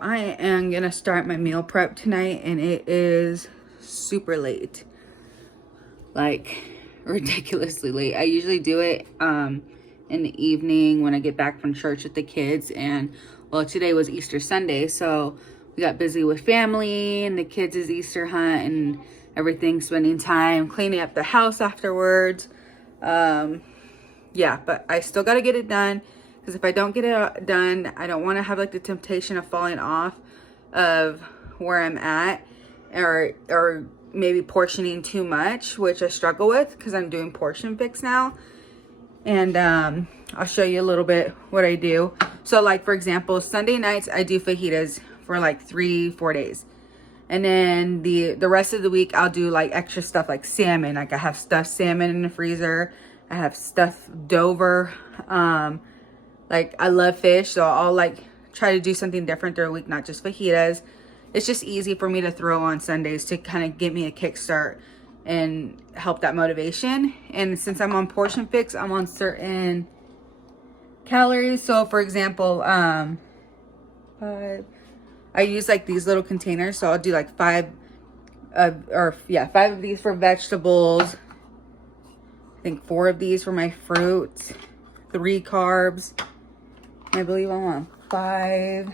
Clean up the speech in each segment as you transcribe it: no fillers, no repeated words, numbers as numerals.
I am gonna start my meal prep tonight, and it is super late, like ridiculously late. I usually do it in the evening when I get back from church with the kids, and well, today was Easter Sunday, so we got busy with family and the kids' Easter hunt and everything, spending time cleaning up the house afterwards. Yeah, but I still got to get it done, because if I don't get it done, I don't want to have like the temptation of falling off of where I'm at, or maybe portioning too much, which I struggle with because I'm doing portion fix now. And I'll show you a little bit what I do. So like, for example, Sunday nights I do fajitas for like 3-4 days. And then the rest of the week I'll do like extra stuff like salmon. Like I have stuffed salmon in the freezer. I have stuffed Dover. Like I love fish, so I'll like try to do something different through a week, not just fajitas. It's just easy for me to throw on Sundays to kind of give me a kickstart and help that motivation. And since I'm on portion fix, I'm on certain calories. So for example, I use like these little containers. So I'll do like 5 of these for vegetables. I think 4 of these for my fruits, 3 carbs. I believe I'm on 5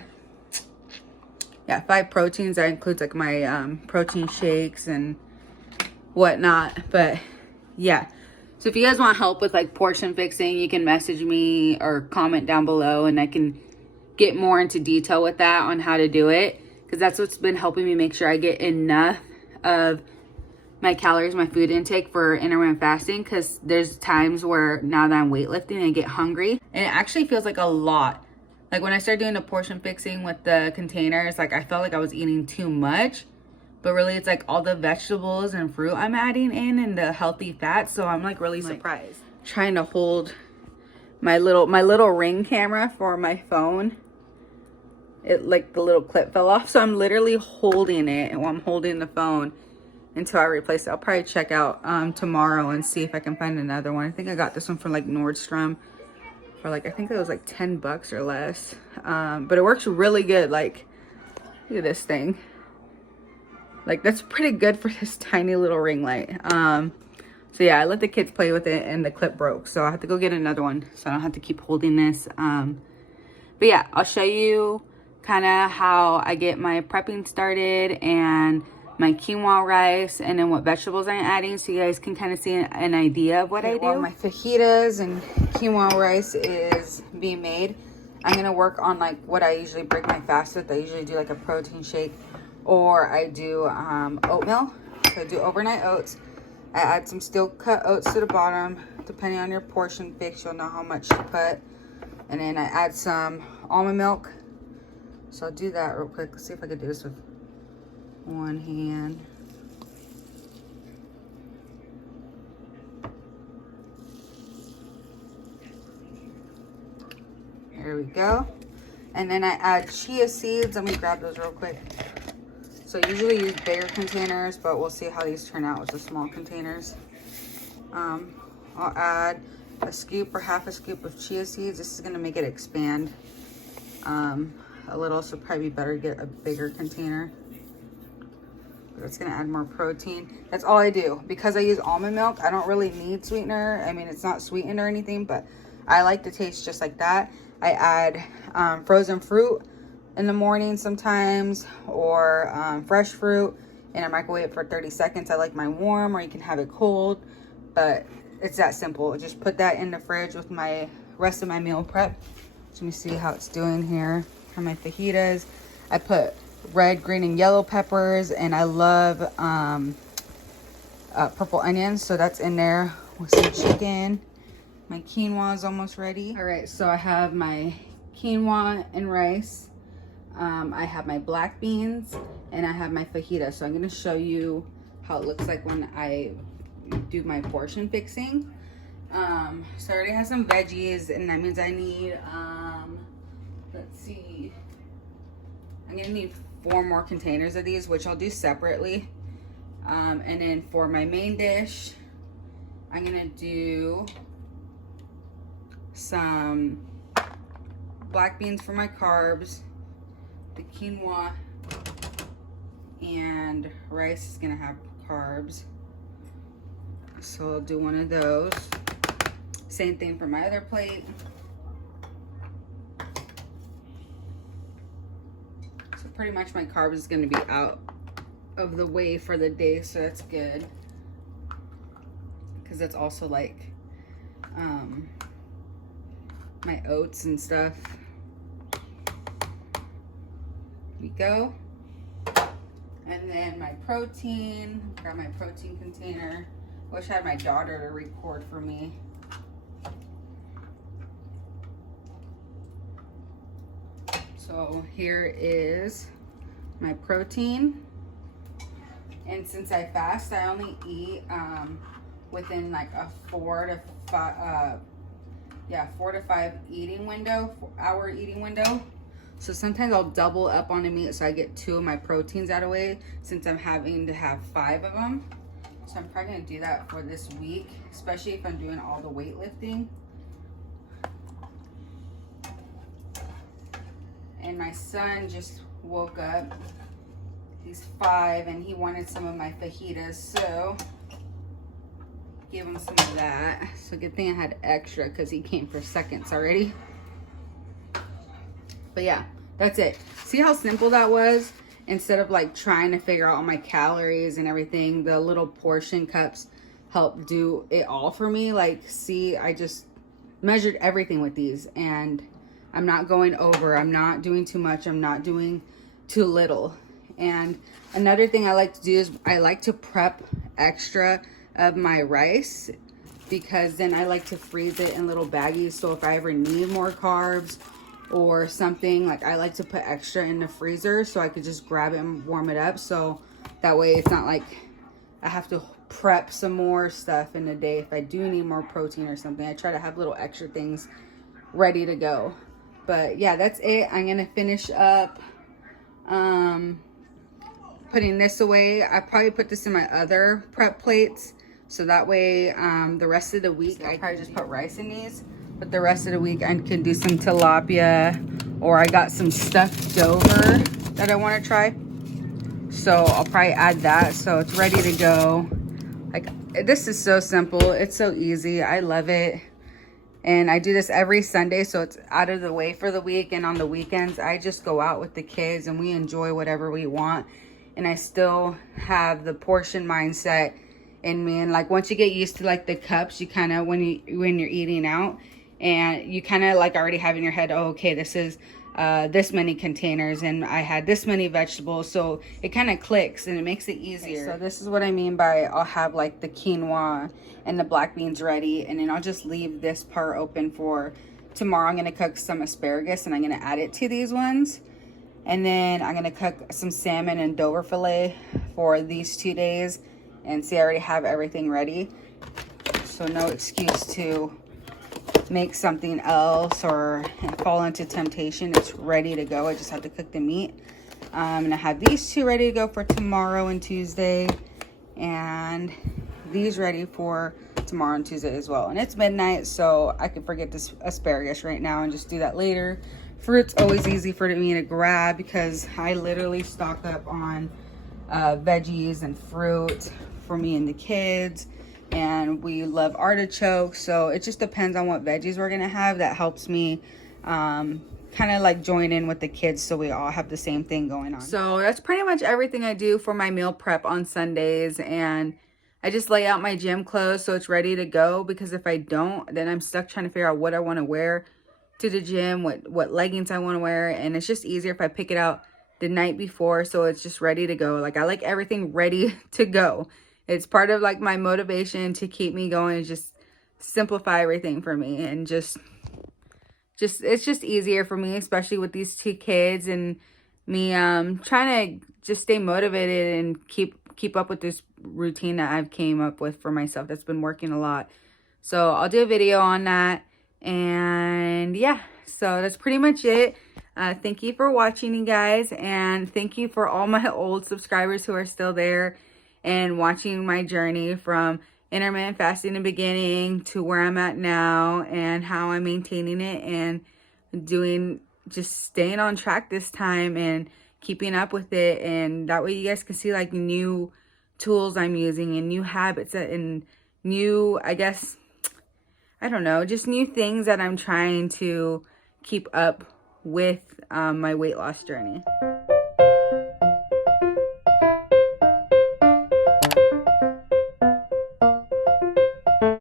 proteins. That includes like my protein shakes and whatnot. But yeah, so if you guys want help with like portion fixing, you can message me or comment down below, and I can get more into detail with that on how to do it, because that's what's been helping me make sure I get enough of my calories, my food intake for intermittent fasting. Because there's times where now that I'm weightlifting, I get hungry, and it actually feels like a lot. Like when I started doing the portion fixing with the containers, like I felt like I was eating too much, but really it's like all the vegetables and fruit I'm adding in and the healthy fats. So I'm like really surprised. Trying to hold my little ring camera for my phone. It like the little clip fell off, so I'm literally holding it while I'm holding the phone until I replace it. I'll probably check out tomorrow and see if I can find another one. I think I got this one from like Nordstrom for like, I think it was like 10 bucks or less. But it works really good. Like, look at this thing. Like that's pretty good for this tiny little ring light. So yeah, I let the kids play with it and the clip broke, so I have to go get another one so I don't have to keep holding this. But yeah, I'll show you kind of how I get my prepping started and my quinoa rice, and then what vegetables I'm adding, so you guys can kind of see an idea of what I do. While my fajitas and quinoa rice is being made, I'm gonna work on like what I usually break my fast with. I usually do like a protein shake, or I do oatmeal. So I do overnight oats. I add some steel cut oats to the bottom. Depending on your portion fix, you'll know how much to put. And then I add some almond milk. So I'll do that real quick. Let's see if I can do this with one hand. There we go. And then I add chia seeds. Let me grab those real quick. So I usually use bigger containers, but we'll see how these turn out with the small containers. I'll add a scoop or half a scoop of chia seeds. This is gonna make it expand a little, so probably better to get a bigger container. It's gonna add more protein. That's all I do. Because I use almond milk, I don't really need sweetener. I mean, it's not sweetened or anything, but I like the taste just like that. I add frozen fruit in the morning sometimes, or fresh fruit, and I microwave it for 30 seconds. I like mine warm, or you can have it cold, but it's that simple. Just put that in the fridge with my rest of my meal prep. So let me see how it's doing here. For my fajitas, I put red, green, and yellow peppers, and I love purple onions, so that's in there with some chicken. My quinoa is almost ready. All right, so I have my quinoa and rice. I have my black beans, and I have my fajita. So I'm gonna show you how it looks like when I do my portion fixing. So I already have some veggies, and that means I need, let's see, I'm gonna need 4 more containers of these, which I'll do separately. And then for my main dish, I'm gonna do some black beans for my carbs, the quinoa and rice is gonna have carbs. So I'll do one of those. Same thing for my other plate. So pretty much my carbs is gonna be out of the way for the day, so that's good. Because that's also like my oats and stuff. Here we go. And then my protein. Got my protein container. Wish I had my daughter to record for me. So here is my protein. And since I fast, I only eat within like a 4 to 5 eating window, hour eating window. So sometimes I'll double up on the meat so I get 2 of my proteins out of the way, since I'm having to have 5 of them. So I'm probably gonna do that for this week, especially if I'm doing all the weightlifting. And my son just woke up. He's 5 and he wanted some of my fajitas, so gave him some of that. So good thing I had extra because he came for seconds already. But yeah, that's it. See how simple that was? Instead of like trying to figure out all my calories and everything, the little portion cups help do it all for me. Like, see, I just measured everything with these and I'm not going over. I'm not doing too much. I'm not doing too little. And another thing I like to do is I like to prep extra of my rice, because then I like to freeze it in little baggies. So if I ever need more carbs or something, like I like to put extra in the freezer so I could just grab it and warm it up. So that way it's not like I have to prep some more stuff in the day. If I do need more protein or something, I try to have little extra things ready to go. But yeah, that's it. I'm gonna finish up putting this away. I probably put this in my other prep plates, so that way the rest of the week I probably just put rice in these, but the rest of the week I can do some tilapia, or I got some stuffed Dover that I want to try, so I'll probably add that so it's ready to go. Like, this is so simple, it's so easy, I love it. And I do this every Sunday, so it's out of the way for the week. And on the weekends, I just go out with the kids and we enjoy whatever we want. And I still have the portion mindset in me. And like, once you get used to like the cups, you kind of, when you're eating out, and you kind of like already have in your head, oh, okay, this is this many containers and I had this many vegetables. So it kind of clicks and it makes it easier. So this is what I mean by I'll have like the quinoa and the black beans ready, and then I'll just leave this part open for tomorrow. I'm going to cook some asparagus and I'm going to add it to these ones. And then I'm going to cook some salmon and Dover fillet for these 2 days. And see, I already have everything ready. So no excuse to make something else or fall into temptation. It's ready to go. I just have to cook the meat. I'm going to have these 2 ready to go for tomorrow and Tuesday. And these ready for tomorrow and Tuesday as well. And it's midnight, so I can forget this asparagus right now and just do that later. Fruit's always easy for me to grab because I literally stock up on veggies and fruit for me and the kids. And we love artichokes, so it just depends on what veggies we're gonna have. That helps me kind of like join in with the kids so we all have the same thing going on. So that's pretty much everything I do for my meal prep on Sundays. And I just lay out my gym clothes so it's ready to go, because if I don't, then I'm stuck trying to figure out what I want to wear to the gym, what leggings I want to wear. And it's just easier if I pick it out the night before, so it's just ready to go. Like, I like everything ready to go. It's part of like my motivation to keep me going, is just simplify everything for me. And just it's just easier for me, especially with these 2 kids and me trying to just stay motivated and keep up with this routine that I've came up with for myself that's been working a lot. So I'll do a video on that. And yeah, so that's pretty much it. Thank you for watching, you guys, and thank you for all my old subscribers who are still there and watching my journey from intermittent fasting in the beginning to where I'm at now, and how I'm maintaining it and doing just staying on track this time and keeping up with it. And that way you guys can see like new tools I'm using and new habits and new, I guess, I don't know, just new things that I'm trying to keep up with my weight loss journey.